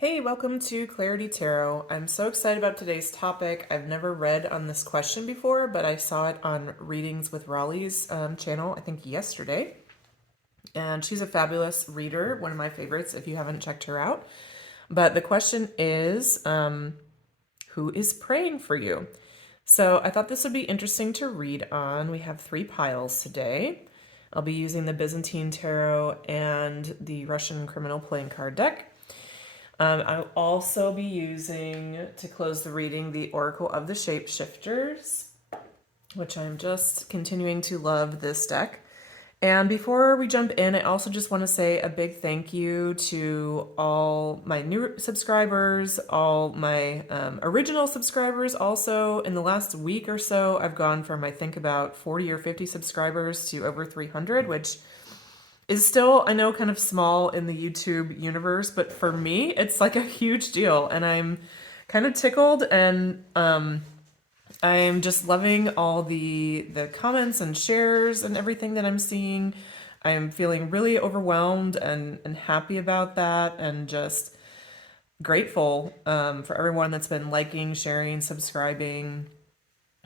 Hey, welcome to Clarity Tarot. I'm so excited about today's topic. I've never read on this question before, but I saw it on Readings with Rali's channel, I think yesterday. And she's a fabulous reader, one of my favorites if you haven't checked her out. But the question is, who is praying for you? So I thought this would be interesting to read on. We have 3 piles today. I'll be using the Byzantine Tarot and the Russian Criminal Playing Card deck. I'll also be using, to close the reading, the Oracle of the Shapeshifters, which I'm just continuing to love this deck. And before we jump in, I also just want to say a big thank you to all my new subscribers, all my original subscribers. Also, in the last week or so, I've gone from, I think, about 40 or 50 subscribers to over 300, which is still, I know, kind of small in the YouTube universe, but for me, it's like a huge deal. And I'm kind of tickled, and I'm just loving all the comments and shares and everything that I'm seeing. I'm feeling really overwhelmed and happy about that, and just grateful for everyone that's been liking, sharing, subscribing,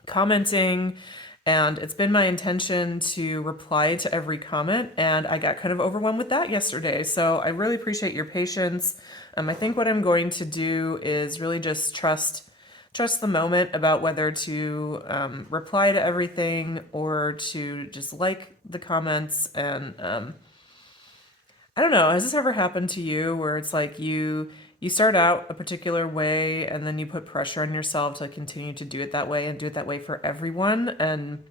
commenting. And it's been my intention to reply to every comment, and I got kind of overwhelmed with that yesterday. So I really appreciate your patience. I think what I'm going to do is really just trust the moment about whether to reply to everything or to just like the comments. And I don't know, has this ever happened to you where it's like you start out a particular way and then you put pressure on yourself to continue to do it that way and do it that way for everyone? And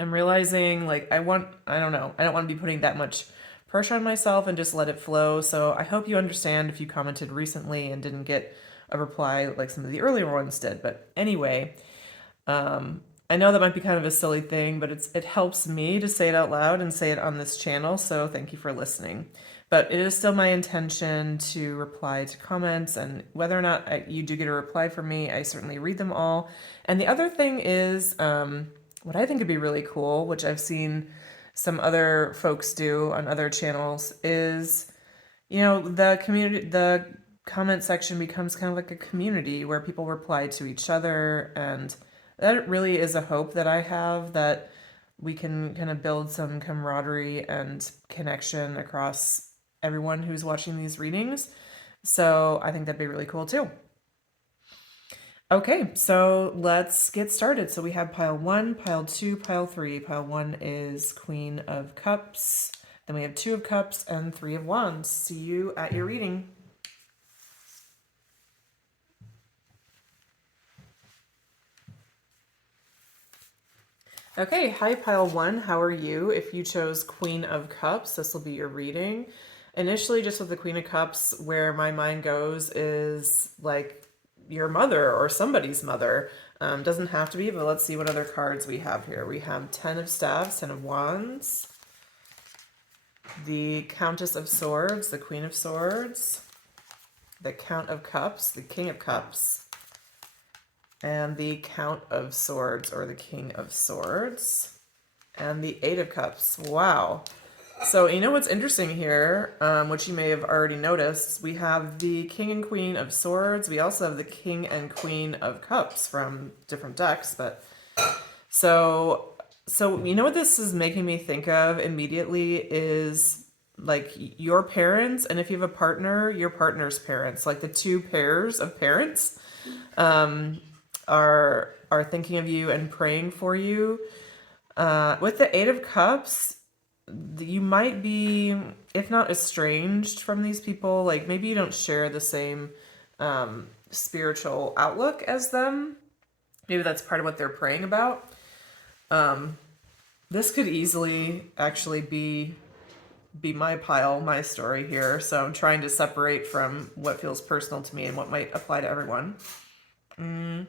I'm realizing, like, I don't know, I don't want to be putting that much pressure on myself and just let it flow. So I hope you understand if you commented recently and didn't get a reply like some of the earlier ones did. But anyway, I know that might be kind of a silly thing, but it helps me to say it out loud and say it on this channel, so thank you for listening. But it is still my intention to reply to comments, and whether or not you do get a reply from me, I certainly read them all. And the other thing is, what I think would be really cool, which I've seen some other folks do on other channels, is, the community, the comment section becomes kind of like a community where people reply to each other. And that really is a hope that I have, that we can kind of build some camaraderie and connection across everyone who's watching these readings. So I think that'd be really cool too. Okay, so let's get started. So we have pile 1, pile 2, pile 3. Pile 1 is Queen of Cups. Then we have 2 of Cups and 3 of Wands. See you at your reading. Okay, hi pile 1, how are you? If you chose Queen of Cups, this will be your reading. Initially, just with the Queen of Cups, where my mind goes is like your mother or somebody's mother. Doesn't have to be, but let's see what other cards we have here. We have 10 of Staves, 10 of Wands, the Countess of Swords, the Queen of Swords, the Count of Cups, the King of Cups, and the Count of Swords, or the King of Swords, and the 8 of Cups. Wow. So you know what's interesting here, which you may have already noticed, we have the King and Queen of Swords. We also have the King and Queen of Cups from different decks. But so you know what this is making me think of immediately is like your parents, and if you have a partner, your partner's parents, like the 2 pairs of parents are thinking of you and praying for you. With the 8 of Cups, you might be, if not estranged from these people, like maybe you don't share the same spiritual outlook as them. Maybe that's part of what they're praying about. This could easily actually be my pile, my story here. So I'm trying to separate from what feels personal to me and what might apply to everyone. 10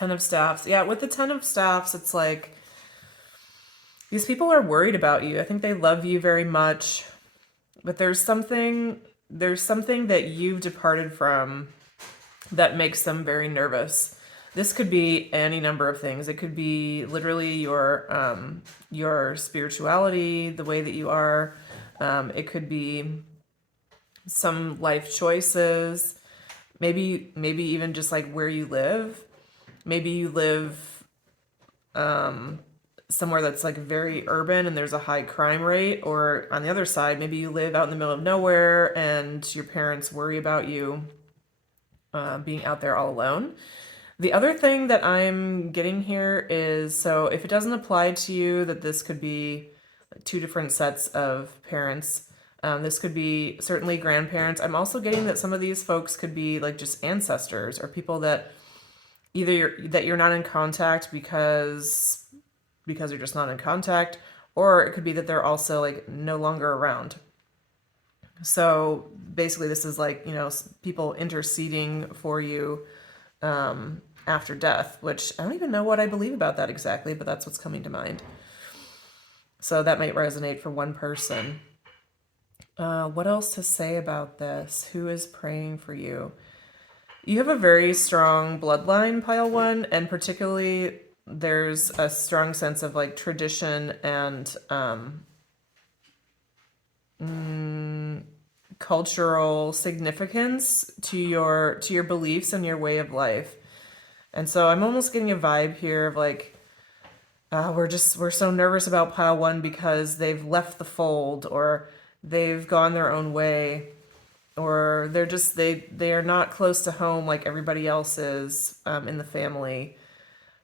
of Staffs. Yeah, with the 10 of Staffs, it's like these people are worried about you. I think they love you very much, but there's something that you've departed from that makes them very nervous. This could be any number of things. It could be literally your spirituality, the way that you are. It could be some life choices, maybe even just like where you live. Maybe you live somewhere that's like very urban and there's a high crime rate, or on the other side, maybe you live out in the middle of nowhere and your parents worry about you being out there all alone. The other thing that I'm getting here is, so if it doesn't apply to you, that this could be two different sets of parents. This could be certainly grandparents. I'm also getting that some of these folks could be like just ancestors or people that either you're not in contact because you're just not in contact, or it could be that they're also like no longer around. So basically, this is like, people interceding for you after death, which I don't even know what I believe about that exactly, but that's what's coming to mind. So that might resonate for one person. What else to say about this? Who is praying for you? You have a very strong bloodline, pile one, and particularly there's a strong sense of like tradition and cultural significance to your beliefs and your way of life. And so I'm almost getting a vibe here of like, we're so nervous about pile one because they've left the fold, or they've gone their own way, or they're just they are not close to home like everybody else is in the family.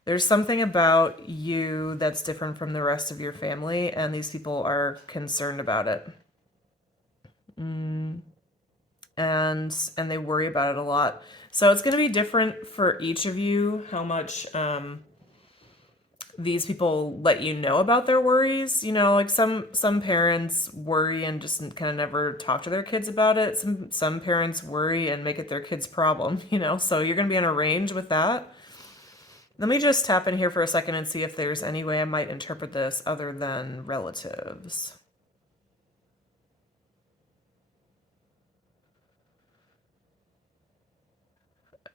There's something about you that's different from the rest of your family, and these people are concerned about it. And they worry about it a lot. So it's going to be different for each of you how much these people let you know about their worries. Like some parents worry and just kind of never talk to their kids about it. Some parents worry and make it their kid's problem, so you're going to be on a range with that. Let me just tap in here for a second and see if there's any way I might interpret this other than relatives.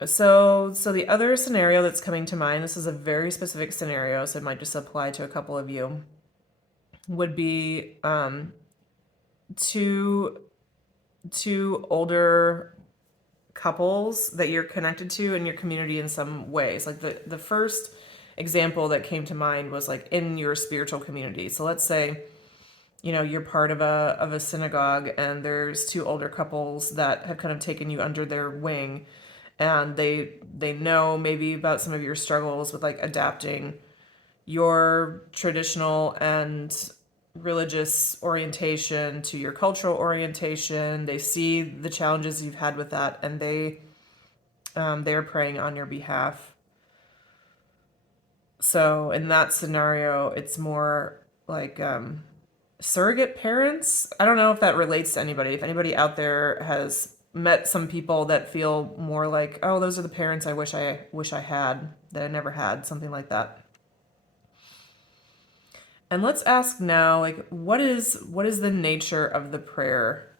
So the other scenario that's coming to mind, this is a very specific scenario, so it might just apply to a couple of you, would be two older couples that you're connected to in your community in some ways. Like the first example that came to mind was like in your spiritual community. So let's say, you're part of a synagogue and there's two older couples that have kind of taken you under their wing, and they know maybe about some of your struggles with like adapting your traditional and religious orientation to your cultural orientation. They see the challenges you've had with that, and they're praying on your behalf. So in that scenario, it's more like surrogate parents. I don't know if that relates to anybody. If anybody out there has met some people that feel more like, oh, those are the parents I wish I had that I never had, something like that. And let's ask now, like, what is the nature of the prayer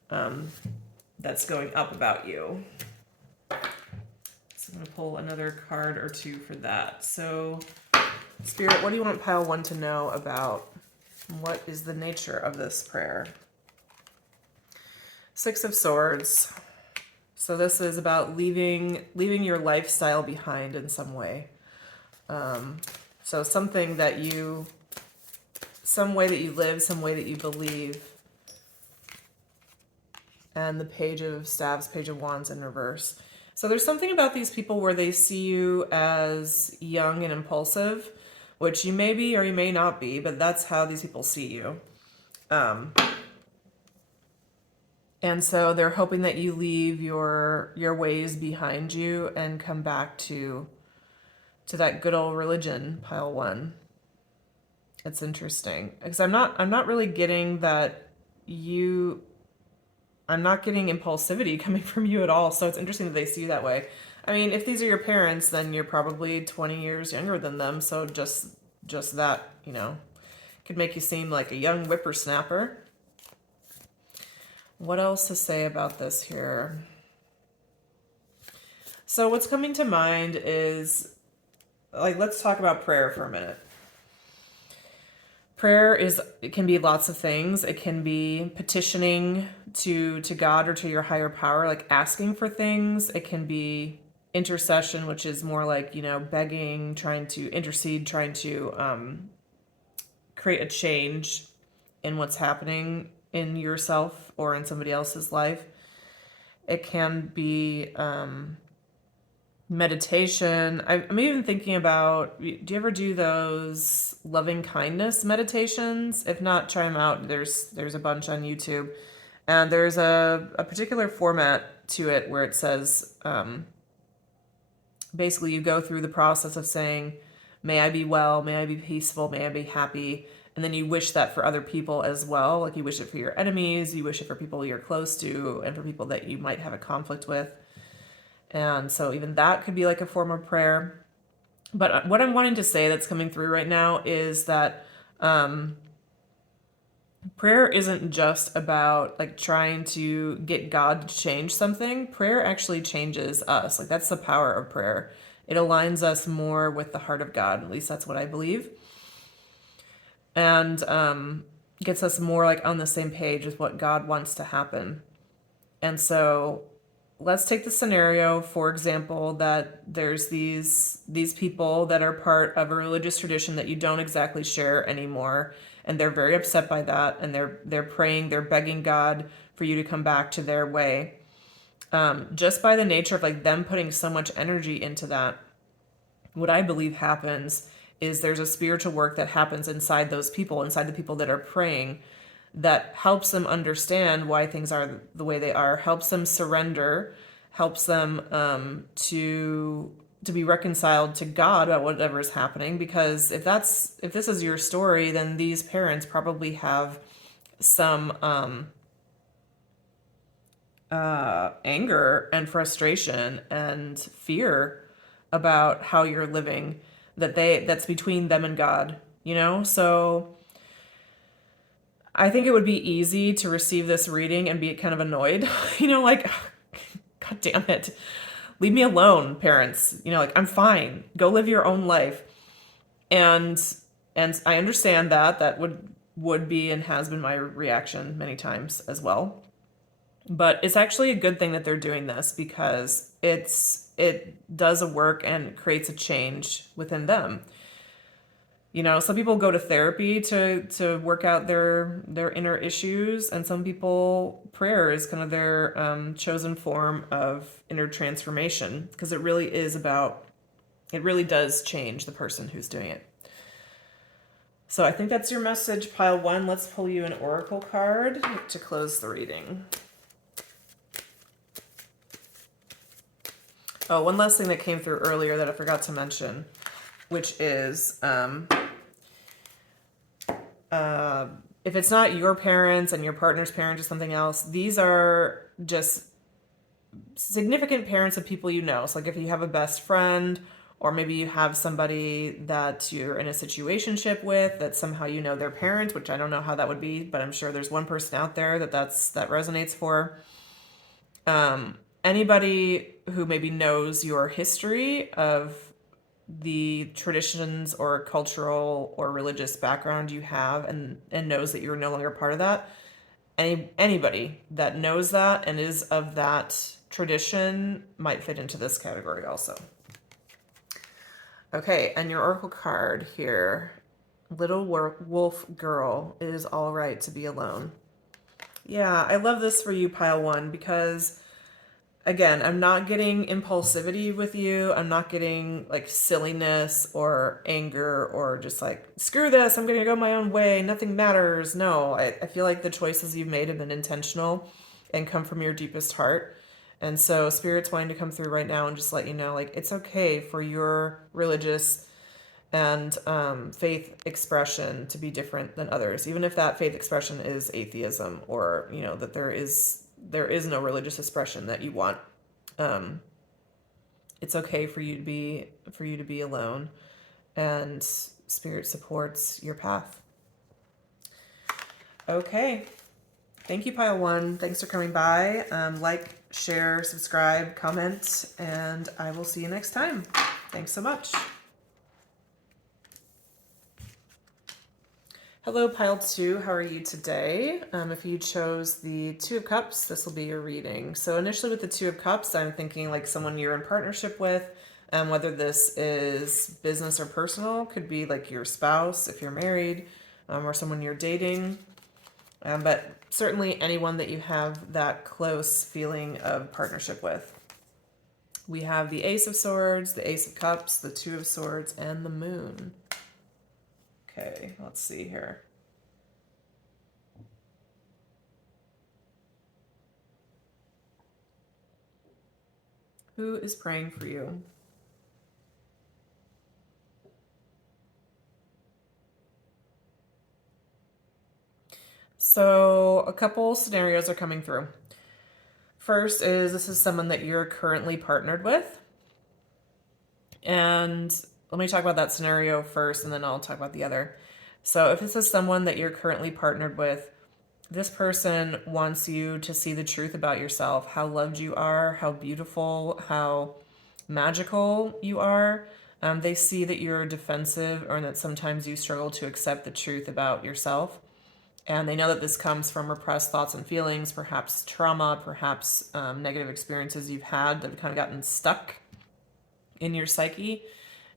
that's going up about you? So I'm going to pull another card or two for that. So, Spirit, what do you want pile one to know about? What is the nature of this prayer? Six of Swords. So this is about leaving your lifestyle behind in some way. So something that some way that you live, some way that you believe. And the Page of Staves, Page of Wands in reverse. So there's something about these people where they see you as young and impulsive, which you may be or you may not be, but that's how these people see you. And so they're hoping that you leave your ways behind you and come back to that good old religion, pile one. It's interesting because I'm not really getting that I'm not getting impulsivity coming from you at all. So it's interesting that they see you that way. I mean, if these are your parents, then you're probably 20 years younger than them. So just that, could make you seem like a young whippersnapper. What else to say about this here? So what's coming to mind is, like, let's talk about prayer for a minute. prayer it can be lots of things. It can be petitioning to God or to your higher power, like asking for things. It can be intercession, which is more like, begging, trying to intercede, trying to create a change in what's happening in yourself or in somebody else's life. It can be meditation. I'm even thinking about, do you ever do those loving kindness meditations? If not, try them out. There's a bunch on YouTube. And there's a particular format to it where it says, basically you go through the process of saying, may I be well, may I be peaceful, may I be happy. And then you wish that for other people as well. Like you wish it for your enemies, you wish it for people you're close to, and for people that you might have a conflict with. And so even that could be like a form of prayer. But what I'm wanting to say that's coming through right now is that prayer isn't just about like trying to get God to change something. Prayer actually changes us. Like that's the power of prayer. It aligns us more with the heart of God. At least that's what I believe. And gets us more like on the same page with what God wants to happen. And so let's take the scenario, for example, that there's these people that are part of a religious tradition that you don't exactly share anymore, and they're very upset by that, and they're praying, they're begging God for you to come back to their way. Just by the nature of like them putting so much energy into that, what I believe happens is there's a spiritual work that happens inside those people, inside the people that are praying, that helps them understand why things are the way they are, helps them surrender, helps them to be reconciled to God about whatever is happening. Because if this is your story, then these parents probably have some anger and frustration and fear about how you're living that's between them and God, So I think it would be easy to receive this reading and be kind of annoyed, like, God damn it. Leave me alone, parents. Like, I'm fine. Go live your own life. And I understand that would be and has been my reaction many times as well. But it's actually a good thing that they're doing this because it does a work and creates a change within them. Some people go to therapy to work out their inner issues, and some people, prayer is kind of their chosen form of inner transformation, because it really does change the person who's doing it. So I think that's your message, pile 1. Let's pull you an oracle card to close the reading. Oh, one last thing that came through earlier that I forgot to mention, which is if it's not your parents and your partner's parents or something else, these are just significant parents of people you know. So like if you have a best friend, or maybe you have somebody that you're in a situationship with that somehow their parents, which I don't know how that would be, but I'm sure there's one person out there that resonates for. Anybody who maybe knows your history of the traditions or cultural or religious background you have, and knows that you're no longer part of that. Anybody that knows that and is of that tradition might fit into this category also. Okay, and your oracle card here. Little wolf girl, it is all right to be alone. Yeah, I love this for you, pile 1, because again, I'm not getting impulsivity with you. I'm not getting like silliness or anger or just like, screw this, I'm going to go my own way, nothing matters. No, I feel like the choices you've made have been intentional and come from your deepest heart. And so Spirit's wanting to come through right now and just let you know, like, it's okay for your religious and faith expression to be different than others, even if that faith expression is atheism, or that there is no religious expression that you want. It's okay for you to be alone, and Spirit supports your path. Okay, thank you, pile 1. Thanks for coming by. Like, share, subscribe, comment, and I will see you next time. Thanks so much. Hello, pile two. How are you today? If you chose the Two of Cups, this will be your reading. So initially with the Two of Cups, I'm thinking like someone you're in partnership with, whether this is business or personal, could be like your spouse if you're married, or someone you're dating. But certainly anyone that you have that close feeling of partnership with. We have the Ace of Swords, the Ace of Cups, the Two of Swords, and the Moon. Okay, let's see here. Who is praying for you? So, a couple scenarios are coming through. First is this is someone that you're currently partnered with. And let me talk about that scenario first and then I'll talk about the other. So, if this is someone that you're currently partnered with, this person wants you to see the truth about yourself, how loved you are, how beautiful, how magical you are. They see that you're defensive or that sometimes you struggle to accept the truth about yourself. And they know that this comes from repressed thoughts and feelings, perhaps trauma, perhaps negative experiences you've had that have kind of gotten stuck in your psyche.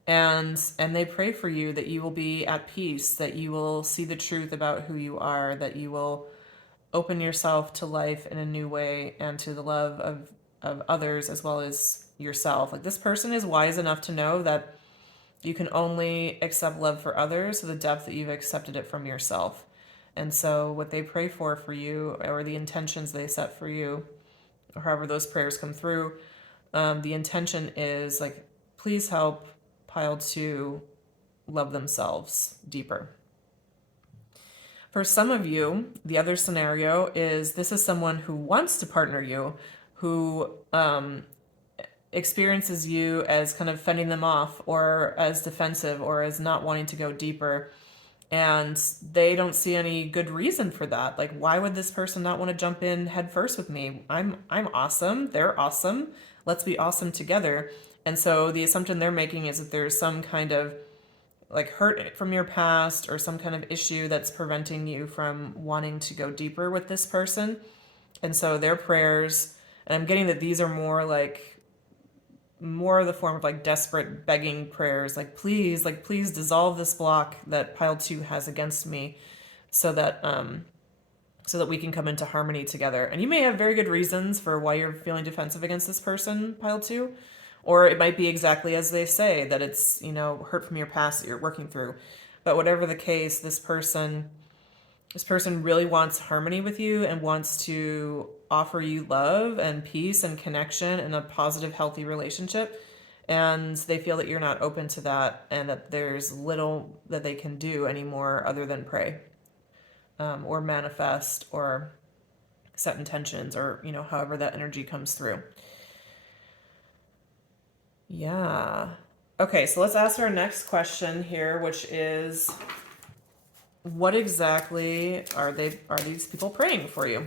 And they pray for you that you will be at peace, that you will see the truth about who you are, that you will open yourself to life in a new way and to the love of others as well as yourself. Like this person is wise enough to know that you can only accept love for others to the depth that you've accepted it from yourself. And so what they pray for you, or the intentions they set for you, or however those prayers come through, the intention is like, please help pile two love themselves deeper. For some of you, the other scenario is this is someone who wants to partner you, who experiences you as kind of fending them off or as defensive or as not wanting to go deeper. And they don't see any good reason for that. Like, why would this person not want to jump in head first with me? I'm awesome. They're awesome. Let's be awesome together. And so the assumption they're making is that there's some kind of like hurt from your past or some kind of issue that's preventing you from wanting to go deeper with this person. And so their prayers, and I'm getting that these are more of the form of like desperate begging prayers, like please dissolve this block that pile two has against me so that we can come into harmony together. And you may have very good reasons for why you're feeling defensive against this person, pile two, or it might be exactly as they say, that it's, hurt from your past that you're working through. But whatever the case, this person really wants harmony with you and wants to offer you love and peace and connection and a positive, healthy relationship. And they feel that you're not open to that and that there's little that they can do anymore other than pray, or manifest or set intentions, or, however that energy comes through. Yeah. Okay, so let's ask our next question here, which is, what exactly are these people praying for you?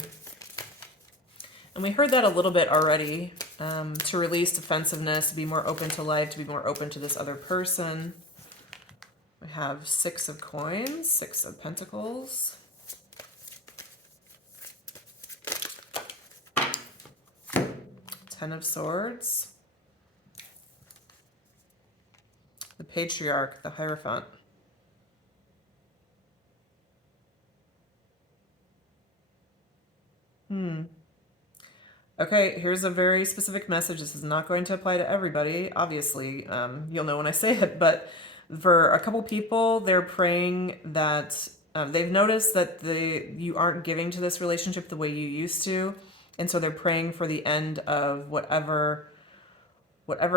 And we heard that a little bit already. To release defensiveness, to be more open to life, to be more open to this other person. We have Six of Coins, Six of Pentacles. Ten of Swords. The Patriarch, the Hierophant. Okay, here's a very specific message. This is not going to apply to everybody, obviously. You'll know when I say it, but for a couple people, they're praying that they've noticed that you aren't giving to this relationship the way you used to, and so they're praying for the end of whatever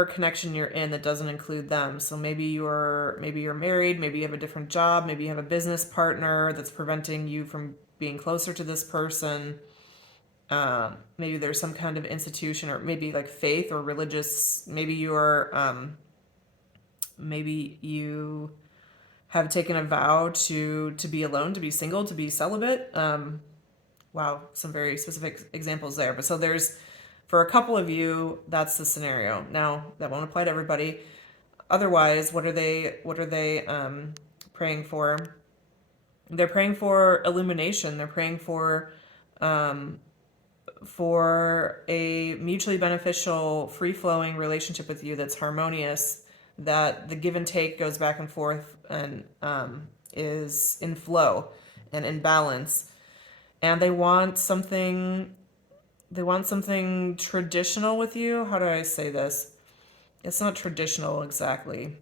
connection you're in that doesn't include them. So maybe you're married, maybe you have a different job, maybe you have a business partner that's preventing you from being closer to this person. Maybe there's some kind of institution, or maybe like faith or religious. Maybe maybe you have taken a vow to be alone, to be single, to be celibate. Wow, some very specific examples there. But so for a couple of you, that's the scenario. Now that won't apply to everybody. Otherwise, what are they praying for? They're praying for illumination. They're praying for a mutually beneficial, free-flowing relationship with you that's harmonious, that the give and take goes back and forth and is in flow and in balance. And they want something traditional with you. How do I say this? It's not traditional exactly.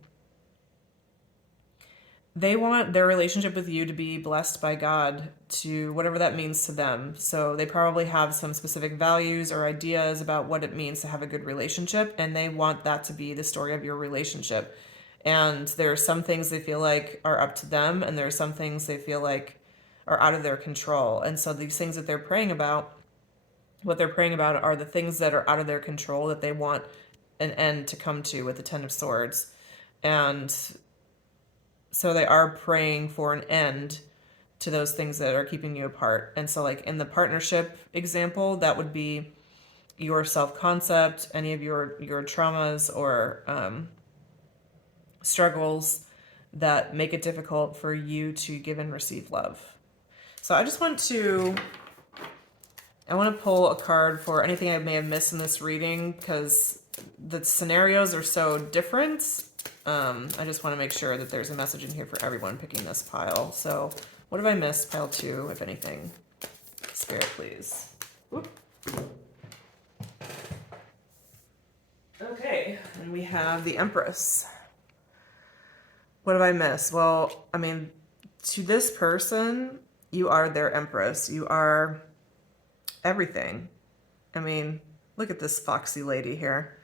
They want their relationship with you to be blessed by God, to whatever that means to them. So they probably have some specific values or ideas about what it means to have a good relationship, and they want that to be the story of your relationship. And there are some things they feel like are up to them, and there are some things they feel like are out of their control. And so these things that they're praying about, what they're praying about are the things that are out of their control that they want an end to come to with the Ten of Swords. And so they are praying for an end to those things that are keeping you apart. And so, like in the partnership example, that would be your self-concept, any of your traumas or struggles that make it difficult for you to give and receive love. So I want to pull a card for anything I may have missed in this reading, because the scenarios are so different. I just want to make sure that there's a message in here for everyone picking this pile. So what have I missed? Pile 2, if anything. Spirit, please. Whoop. Okay, and we have the Empress. What have I missed? Well, I mean, to this person, you are their Empress. You are everything. I mean, look at this foxy lady here.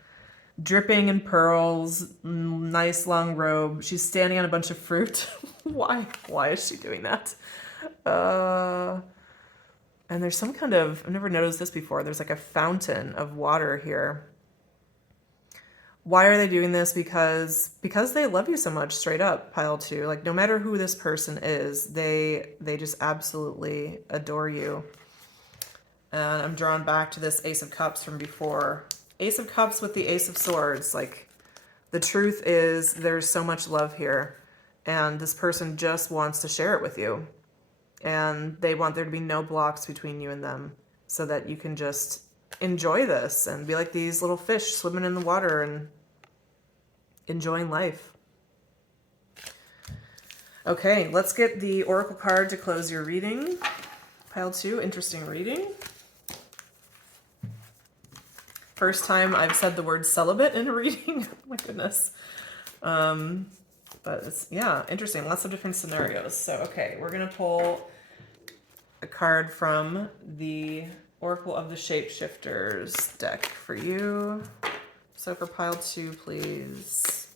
Dripping in pearls, nice long robe. She's standing on a bunch of fruit. Why is she doing that? And there's some kind of, I've never noticed this before. There's like a fountain of water here. Why are they doing this? Because they love you so much, straight up, pile 2. Like, no matter who this person is, they just absolutely adore you. And I'm drawn back to this Ace of Cups from before. Ace of Cups with the Ace of Swords. Like, the truth is there's so much love here, and this person just wants to share it with you. And they want there to be no blocks between you and them, so that you can just enjoy this and be like these little fish swimming in the water and enjoying life. Okay, let's get the Oracle card to close your reading. Pile 2, interesting reading. First time I've said the word celibate in a reading. Oh my goodness. But it's, yeah, interesting. Lots of different scenarios. So, okay, we're going to pull a card from the Oracle of the Shapeshifters deck for you. So for pile 2, please.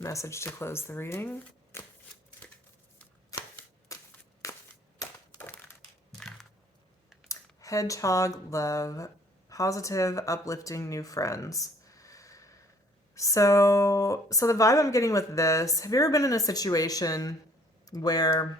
Message to close the reading. Hedgehog love. Positive, uplifting new friends. So the vibe I'm getting with this, have you ever been in a situation where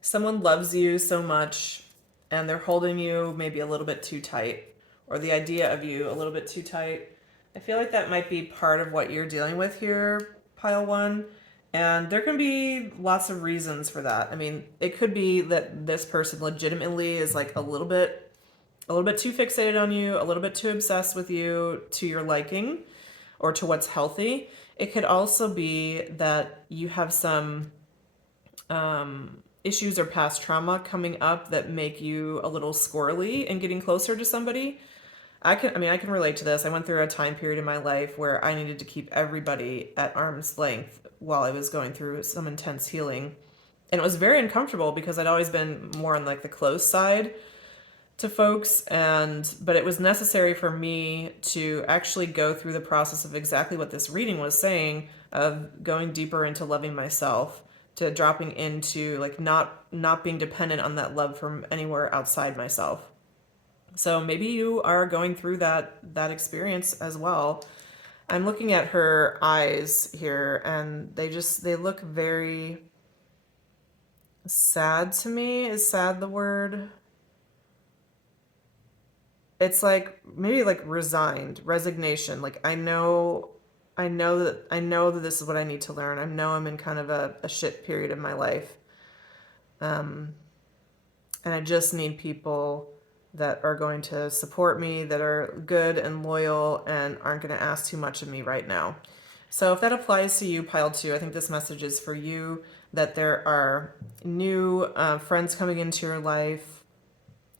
someone loves you so much and they're holding you maybe a little bit too tight, or the idea of you a little bit too tight? I feel like that might be part of what you're dealing with here, pile 1. And there can be lots of reasons for that. I mean, it could be that this person legitimately is like a little bit too fixated on you, a little bit too obsessed with you to your liking or to what's healthy. It could also be that you have some issues or past trauma coming up that make you a little squirrely in getting closer to somebody. I can relate to this. I went through a time period in my life where I needed to keep everybody at arm's length while I was going through some intense healing. And it was very uncomfortable because I'd always been more on like the close side to folks, but it was necessary for me to actually go through the process of exactly what this reading was saying, of going deeper into loving myself, to dropping into like not being dependent on that love from anywhere outside myself. So maybe you are going through that experience as well. I'm looking at her eyes here, and they look very sad to me. Is sad the word? It's like maybe like resigned, resignation. Like I know that this is what I need to learn. I know I'm in kind of a shit period of my life. And I just need people that are going to support me, that are good and loyal and aren't going to ask too much of me right now. So if that applies to you, pile 2, I think this message is for you, that there are new friends coming into your life,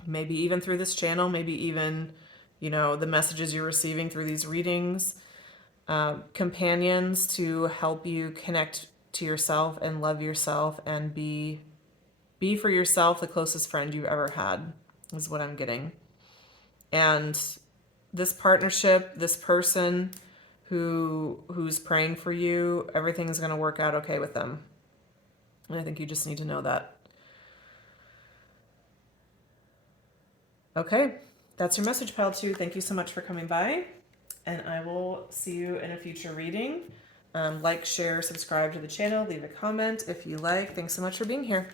maybe even through this channel, maybe even, the messages you're receiving through these readings, companions to help you connect to yourself and love yourself and be for yourself the closest friend you've ever had, is what I'm getting. And this partnership, this person who's praying for you, everything's going to work out okay with them. And I think you just need to know that. Okay, that's your message, pile 2. Thank you so much for coming by, and I will see you in a future reading. Like, share, subscribe to the channel, leave a comment if you like. Thanks so much for being here.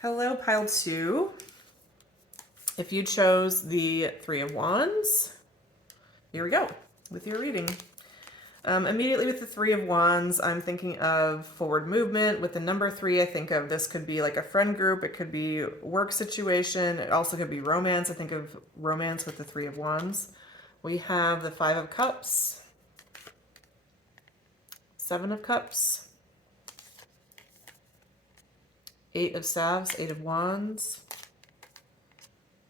Hello, pile 2. If you chose the 3 of Wands, here we go with your reading. Immediately with the 3 of Wands, I'm thinking of forward movement. With the number 3, I think of this could be like a friend group. It could be work situation. It also could be romance. I think of romance with the 3 of Wands. We have the 5 of Cups, 7 of Cups, 8 of Staves, 8 of Wands,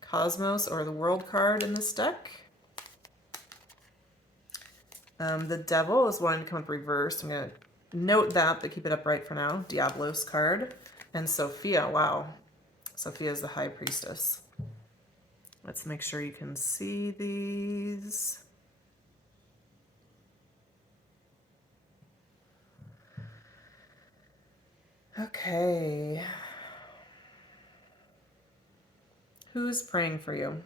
Cosmos, or the World card in this deck. The Devil is wanting to come up reversed. I'm going to note that, but keep it upright for now. Diablos card. And Sophia. Wow. Sophia is the High Priestess. Let's make sure you can see these. Okay. Who's praying for you?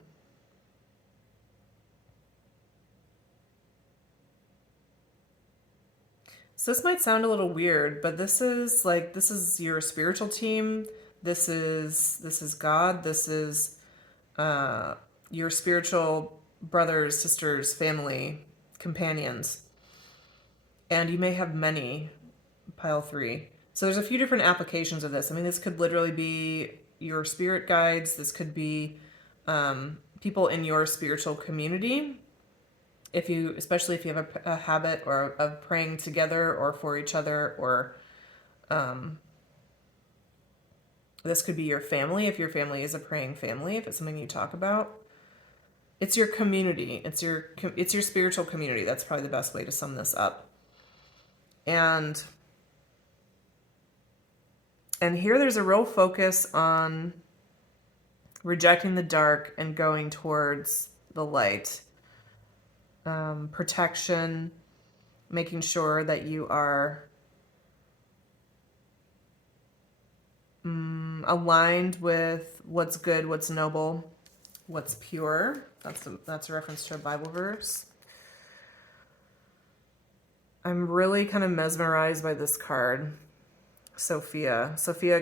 So this might sound a little weird, but this is your spiritual team. This is God. This is your spiritual brothers, sisters, family, companions. And you may have many, pile 3. So there's a few different applications of this. I mean, this could literally be your spirit guides. This could be people in your spiritual community. Especially if you have a habit of praying together or for each other, or this could be your family, if your family is a praying family, if it's something you talk about. It's your community. It's your spiritual community. That's probably the best way to sum this up. And here there's a real focus on rejecting the dark and going towards the light. Protection, making sure that you are aligned with what's good, what's noble, what's pure. That's a reference to a Bible verse. I'm really kind of mesmerized by this card. Sophia,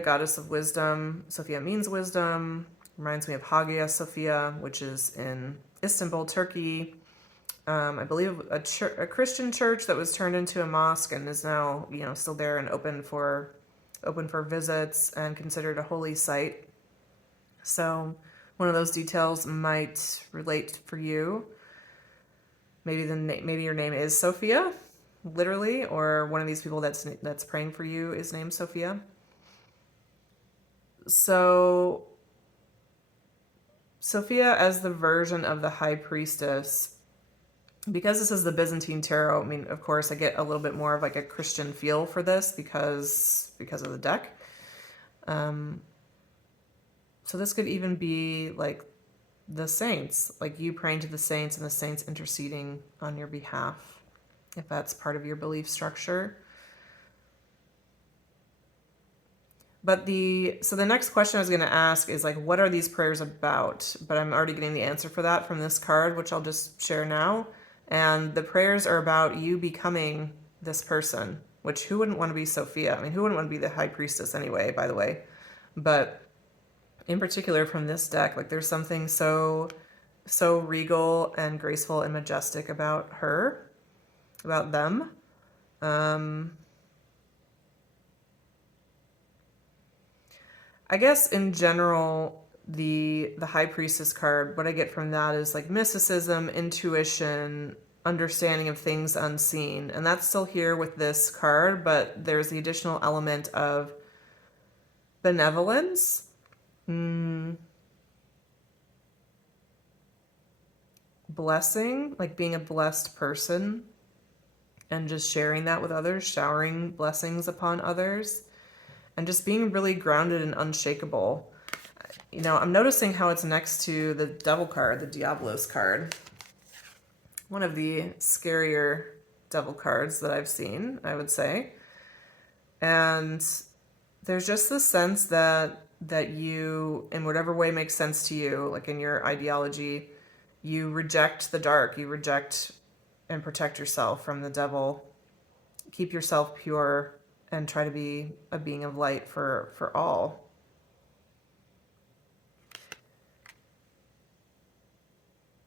goddess of wisdom. Sophia means wisdom. Reminds me of Hagia Sophia, which is in Istanbul, Turkey. I believe a Christian church that was turned into a mosque and is now, still there and open for visits and considered a holy site. So one of those details might relate for you. Maybe your name is Sophia, literally, or one of these people that's praying for you is named Sophia. So Sophia as the version of the High Priestess. Because this is the Byzantine tarot, I mean, of course, I get a little bit more of like a Christian feel for this because of the deck. So this could even be like the saints, like you praying to the saints and the saints interceding on your behalf, if that's part of your belief structure. But so the next question I was going to ask is like, what are these prayers about? But I'm already getting the answer for that from this card, which I'll just share now. And the prayers are about you becoming this person, which who wouldn't want to be Sophia? I mean, who wouldn't want to be the High Priestess anyway, by the way? But in particular from this deck, like there's something so regal and graceful and majestic about her, about them. I guess in general, the High Priestess card, what I get from that is like mysticism, intuition, understanding of things unseen. And that's still here with this card, but there's the additional element of benevolence. Blessing, like being a blessed person and just sharing that with others, showering blessings upon others, and just being really grounded and unshakable. You know, I'm noticing how it's next to the devil card, the Diablos card. One of the scarier devil cards that I've seen, I would say. And there's just this sense that you, in whatever way makes sense to you, like in your ideology, you reject the dark, you reject and protect yourself from the devil, keep yourself pure, and try to be a being of light for all.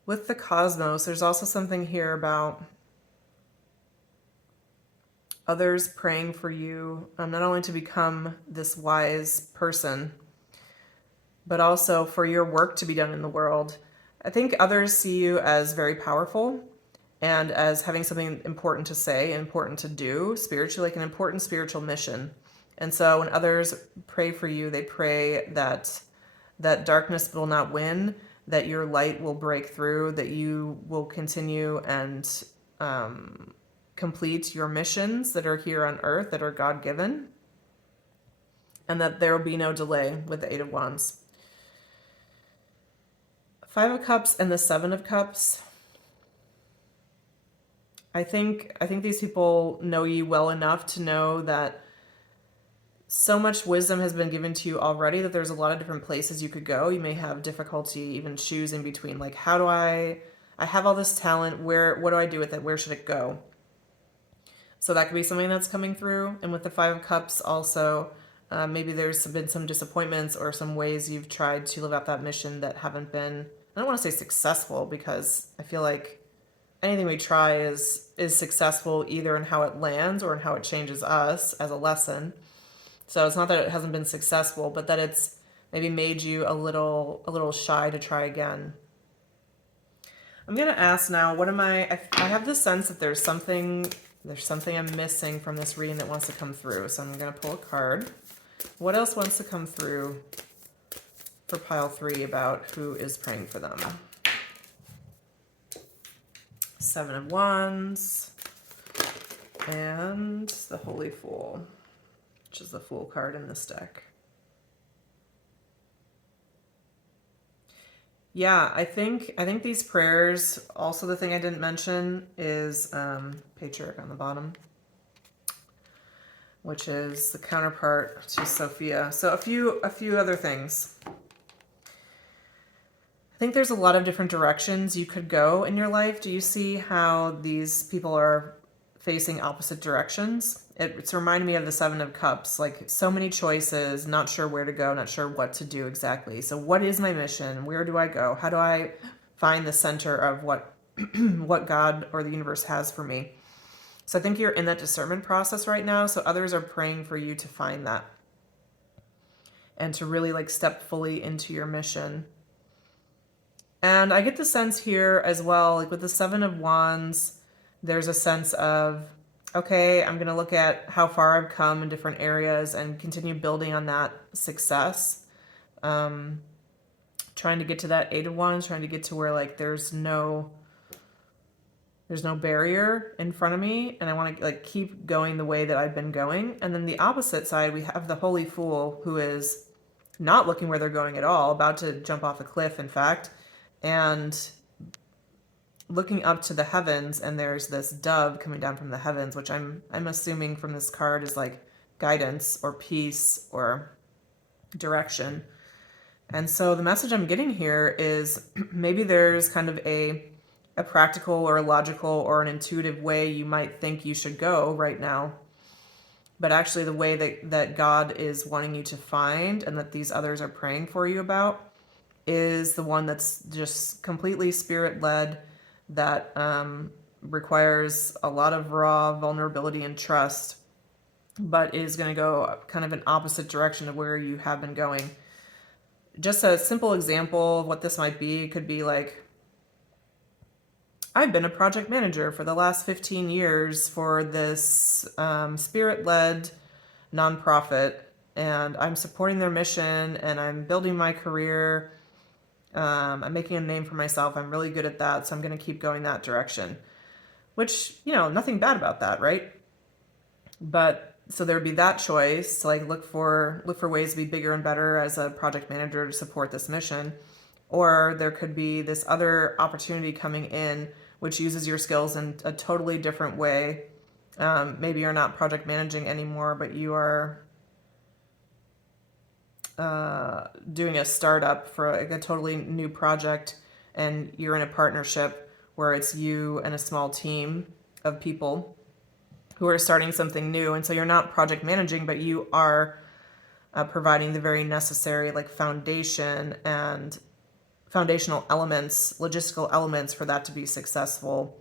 With the cosmos, there's also something here about others praying for you, not only to become this wise person, but also for your work to be done in the world. I think others see you as very powerful and as having something important to say, important to do spiritually, like an important spiritual mission. And so when others pray for you, they pray that darkness will not win, that your light will break through, that you will continue and complete your missions that are here on earth, that are God-given, and that there will be no delay with the Eight of Wands. Five of Cups and the Seven of Cups. I think these people know you well enough to know that so much wisdom has been given to you already that there's a lot of different places you could go. You may have difficulty even choosing between, like, how do I have all this talent, what do I do with it? Where should it go? So that could be something that's coming through. And with the Five of Cups also, maybe there's been some disappointments or some ways you've tried to live out that mission that haven't been, I don't want to say successful, because I feel like anything we try is successful either in how it lands or in how it changes us as a lesson. So it's not that it hasn't been successful, but that it's maybe made you a little shy to try again. I'm gonna ask now, what am I have the sense that there's something I'm missing from this reading that wants to come through. So I'm gonna pull a card. What else wants to come through for pile 3 about who is praying for them? Seven of Wands and the Holy Fool, which is the Fool card in this deck. Yeah, I think these prayers, also the thing I didn't mention is Patriarch on the bottom, which is the counterpart to Sophia. So a few other things. I think there's a lot of different directions you could go in your life. Do you see how these people are facing opposite directions? It's reminding me of the Seven of Cups, like so many choices, not sure where to go, not sure what to do exactly. So what is my mission? Where do I go? How do I find the center of what what God or the universe has for me? So I think you're in that discernment process right now. So others are praying for you to find that and to really like step fully into your mission. And I get the sense here as well, like with the Seven of Wands, there's a sense of, okay, I'm going to look at how far I've come in different areas and continue building on that success. Trying to get to that Eight of Wands, trying to get to where like there's no barrier in front of me, and I want to like keep going the way that I've been going. And then the opposite side, we have the Holy Fool, who is not looking where they're going at all, about to jump off a cliff, in fact, and looking up to the heavens, and there's this dove coming down from the heavens, which I'm assuming from this card is like guidance or peace or direction. And so the message I'm getting here is maybe there's kind of a practical or a logical or an intuitive way you might think you should go right now, but actually the way that God is wanting you to find and that these others are praying for you about is the one that's just completely spirit-led, that requires a lot of raw vulnerability and trust, but is going to go kind of an opposite direction of where you have been going. Just a simple example of what this might be could be like, I've been a project manager for the last 15 years for this spirit-led nonprofit, and I'm supporting their mission, and I'm building my career. I'm making a name for myself. I'm really good at that, so I'm going to keep going that direction. Which, nothing bad about that, right? But so there would be that choice to like look for ways to be bigger and better as a project manager to support this mission. Or there could be this other opportunity coming in which uses your skills in a totally different way. Maybe you're not project managing anymore, but you are doing a startup for like a totally new project, and you're in a partnership where it's you and a small team of people who are starting something new. And so you're not project managing, but you are providing the very necessary like foundation and foundational elements, logistical elements for that to be successful.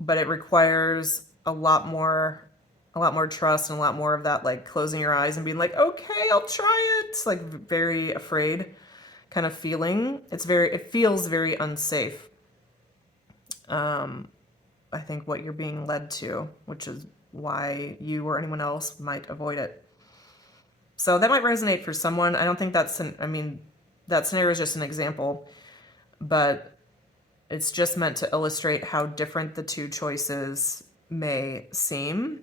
But it requires a lot more trust and a lot more of that like closing your eyes and being like, okay, I'll try it. It's like very afraid kind of feeling. It feels very unsafe. I think what you're being led to, which is why you or anyone else might avoid it. So that might resonate for someone. I don't think that scenario is just an example, but it's just meant to illustrate how different the two choices may seem,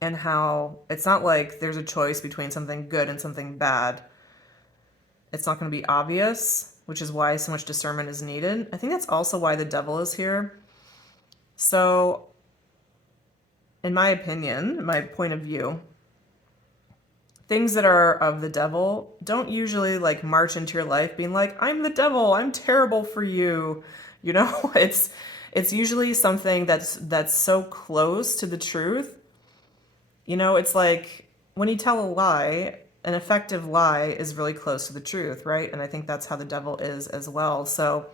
and how it's not like there's a choice between something good and something bad. It's not going to be obvious, which is why so much discernment is needed. I think that's also why the devil is here. So, in my opinion, my point of view, things that are of the devil don't usually like march into your life being like, I'm the devil, I'm terrible for you. It's usually something that's so close to the truth. It's like when you tell a lie, an effective lie is really close to the truth, right? And I think that's how the devil is as well. So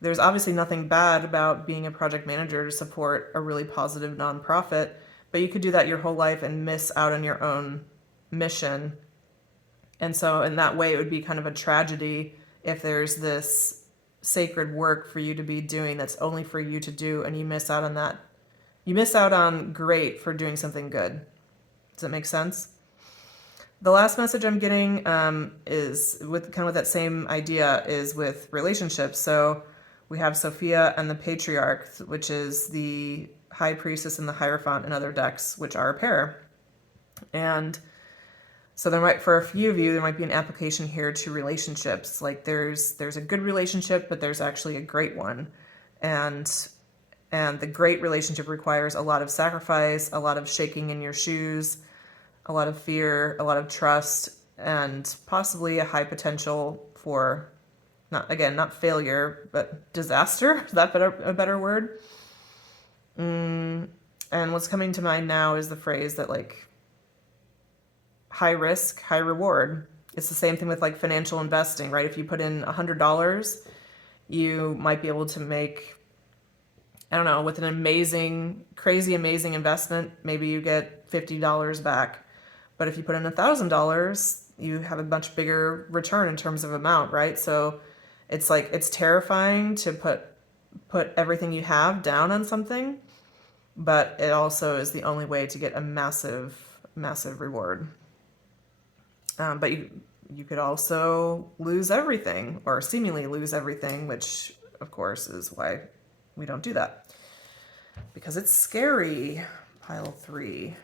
there's obviously nothing bad about being a project manager to support a really positive nonprofit, but you could do that your whole life and miss out on your own mission. And so in that way, it would be kind of a tragedy if there's this sacred work for you to be doing that's only for you to do, and you miss out on that. You miss out on great for doing something good. Does that make sense? The last message I'm getting is with that same idea, is with relationships. So we have Sophia and the Patriarch, which is the High Priestess and the Hierophant in other decks, which are a pair. And so for a few of you, there might be an application here to relationships. Like there's a good relationship, but there's actually a great one. And the great relationship requires a lot of sacrifice, a lot of shaking in your shoes, a lot of fear, a lot of trust, and possibly a high potential for, not failure, but disaster. Is that a better word? And what's coming to mind now is the phrase that like high risk, high reward. It's the same thing with like financial investing, right? If you put in $100, you might be able to make, I don't know, with an crazy amazing investment, maybe you get $50 back. But if you put in $1,000, you have a much bigger return in terms of amount, right? So it's like, it's terrifying to put everything you have down on something, but it also is the only way to get a massive, massive reward. But you could also lose everything, or seemingly lose everything, which of course is why we don't do that, because it's scary. Pile 3.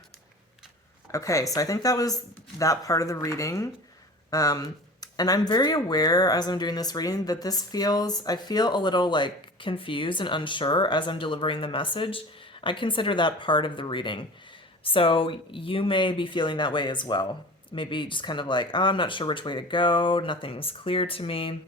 Okay, so I think that was that part of the reading. And I'm very aware as I'm doing this reading that I feel a little like confused and unsure as I'm delivering the message. I consider that part of the reading. So you may be feeling that way as well. Maybe just kind of like, oh, I'm not sure which way to go. Nothing's clear to me.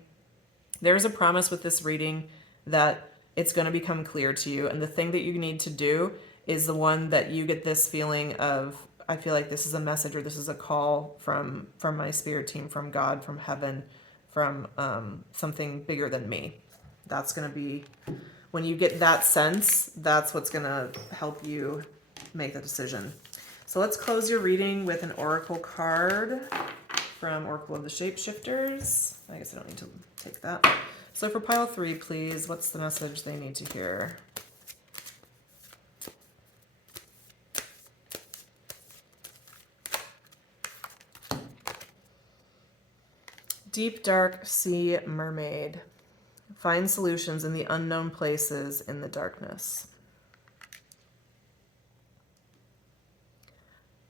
There's a promise with this reading that it's going to become clear to you. And the thing that you need to do is the one that you get this feeling of, I feel like this is a message, or this is a call from my spirit team, from God, from heaven, from something bigger than me. That's going to be, when you get that sense, that's what's going to help you make the decision. So let's close your reading with an oracle card from Oracle of the Shapeshifters. I guess I don't need to take that. So for pile 3, please, what's the message they need to hear? Deep, dark sea mermaid. Find solutions in the unknown places in the darkness.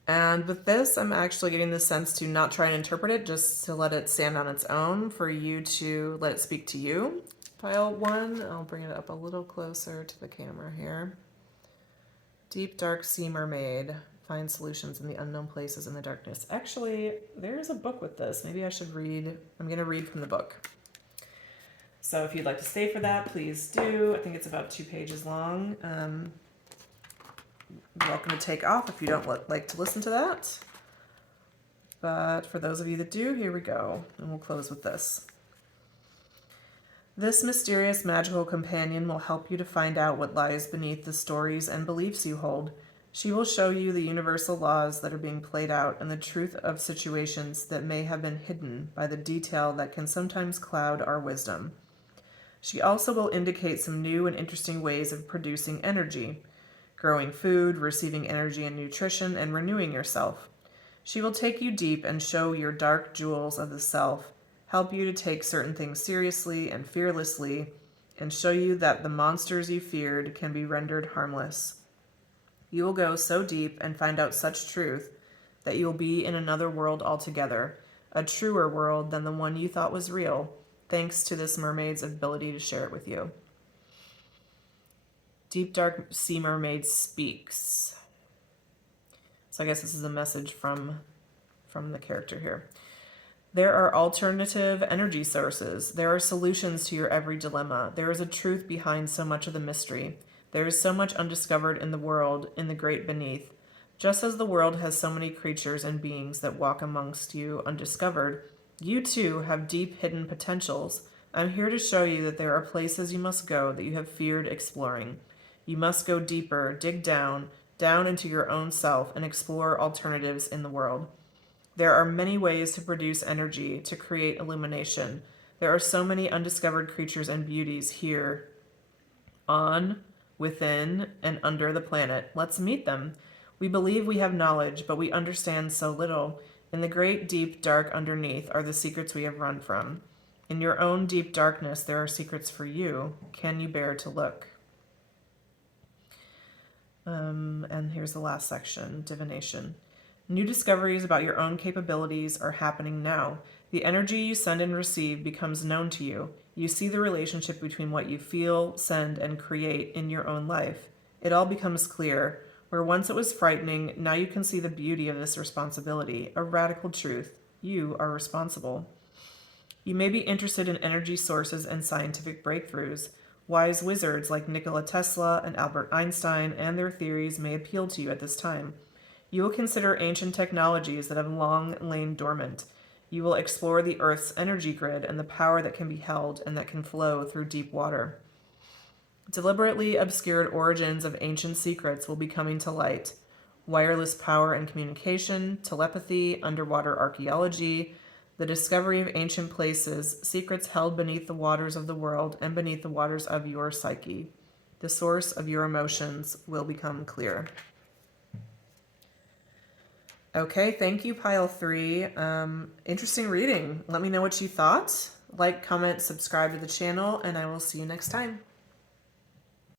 And with this, I'm actually getting the sense to not try and interpret it, just to let it stand on its own, for you to let it speak to you. Pile 1, I'll bring it up a little closer to the camera here. Deep, dark sea mermaid. Find solutions in the unknown places in the darkness. Actually, there's a book with this. Maybe I should read. I'm going to read from the book. So if you'd like to stay for that, please do. I think it's about 2 pages long. Welcome to take off if you don't like to listen to that. But for those of you that do, here we go. And we'll close with this. This mysterious magical companion will help you to find out what lies beneath the stories and beliefs you hold. She will show you the universal laws that are being played out and the truth of situations that may have been hidden by the detail that can sometimes cloud our wisdom. She also will indicate some new and interesting ways of producing energy, growing food, receiving energy and nutrition, and renewing yourself. She will take you deep and show your dark jewels of the self, help you to take certain things seriously and fearlessly, and show you that the monsters you feared can be rendered harmless. You will go so deep and find out such truth that you will be in another world altogether, a truer world than the one you thought was real, thanks to this mermaid's ability to share it with you. Deep Dark Sea Mermaid speaks. So I guess this is a message from the character here. There are alternative energy sources. There are solutions to your every dilemma. There is a truth behind so much of the mystery. There is so much undiscovered in the world, in the great beneath. Just as the world has so many creatures and beings that walk amongst you undiscovered, you too have deep hidden potentials. I'm here to show you that there are places you must go that you have feared exploring. You must go deeper, dig down into your own self, and explore alternatives in the world. There are many ways to produce energy, to create illumination. There are so many undiscovered creatures and beauties here, on, within, and under the planet. Let's meet them. We believe we have knowledge, but we understand so little. In the great, deep, dark underneath are the secrets we have run from. In your own deep darkness, there are secrets for you. Can you bear to look? And here's the last section, divination. New discoveries about your own capabilities are happening now. The energy you send and receive becomes known to you. You see the relationship between what you feel, send, and create in your own life. It all becomes clear. Where once it was frightening, now you can see the beauty of this responsibility, a radical truth. You are responsible. You may be interested in energy sources and scientific breakthroughs. Wise wizards like Nikola Tesla and Albert Einstein and their theories may appeal to you at this time. You will consider ancient technologies that have long lain dormant. You will explore the Earth's energy grid and the power that can be held and that can flow through deep water. Deliberately obscured origins of ancient secrets will be coming to light. Wireless power and communication, telepathy, underwater archaeology, the discovery of ancient places, secrets held beneath the waters of the world and beneath the waters of your psyche. The source of your emotions will become clear. Okay, thank you, Pile 3. Interesting reading. Let me know what you thought. Like, comment, subscribe to the channel, and I will see you next time.